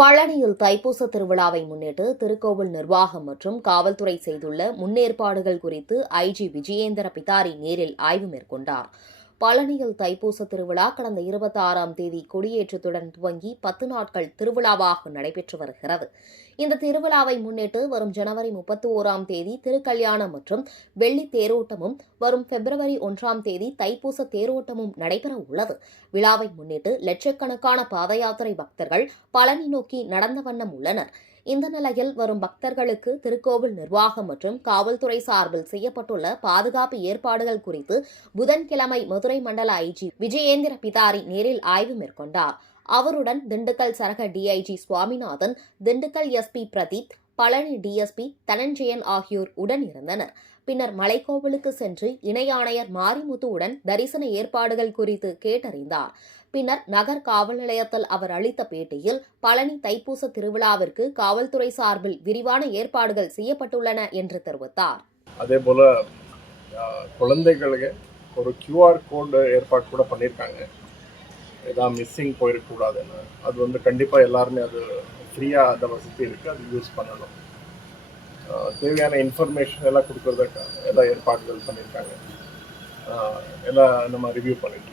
பழனியில் தைப்பூச திருவிழாவை முன்னிட்டு திருக்கோவில் நிர்வாகம் மற்றும் காவல்துறை செய்துள்ள முன்னேற்பாடுகள் குறித்து ஐஜி விஜயேந்திர பிதாரி நேரில் ஆய்வு மேற்கொண்டார். பழனியில் தைப்பூச திருவிழா கடந்த 26ஆம் தேதி கொடியேற்றத்துடன் துவங்கி 10 நாட்கள் திருவிழாவாக நடைபெற்று வருகிறது. இந்த திருவிழாவை முன்னிட்டு வரும் ஜனவரி 31ஆம் தேதி திருக்கல்யாணம் மற்றும் வெள்ளி தேரோட்டமும், வரும் பிப்ரவரி 1ஆம் தேதி தைப்பூச தேரோட்டமும் நடைபெற உள்ளது. விழாவை முன்னிட்டு லட்சக்கணக்கான பாதயாத்திரை பக்தர்கள் பழனி நோக்கி நடந்த வண்ணம் உள்ளனர். இந்த நிலையில் வரும் பக்தர்களுக்கு திருக்கோவில் நிர்வாகம் மற்றும் காவல்துறை சார்பில் செய்யப்பட்டுள்ள பாதுகாப்பு ஏற்பாடுகள் குறித்து புதன்கிழமை மதுரை மண்டல ஐஜி விஜயேந்திர பிதாரி நேரில் ஆய்வு மேற்கொண்டார். அவருடன் திண்டுக்கல் சரக DIG Swaminathan, Dindigul SP Pradeep, Palani DSP Dhananjayan ஆகியோர் உடன் இருந்தனர். பின்னர் மலைக்கோவிலுக்கு சென்று இணை ஆணையர் மாரிமுத்துவுடன் தரிசன ஏற்பாடுகள் குறித்து கேட்டறிந்தார். பின்னர் நகர் காவல் நிலையத்தில் அவர் அளித்த பேட்டியில் பழனி தைப்பூச திருவிழாவிற்கு காவல்துறை சார்பில் விரிவான ஏற்பாடுகள் செய்யப்பட்டுள்ளன என்று தெரிவித்தார். அதேபோல குழந்தைகளுக்கு ஒரு QR கோடு ஏற்பாடு கூட பண்ணியிருக்காங்க. ஏதாவது மிஸ்ஸிங் போயிடக்கூடாதுன்னு. அது கண்டிப்பாக எல்லாருமே அது ஃப்ரீயாக அந்த வசதி இருக்குது, அது யூஸ் பண்ணணும். தேவையான இன்ஃபர்மேஷன் எல்லாம் கொடுக்கறதுக்காக எல்லா ஏற்பாடுகள் பண்ணியிருக்காங்க. எல்லாம் நம்ம ரிவ்யூ பண்ணிட்டு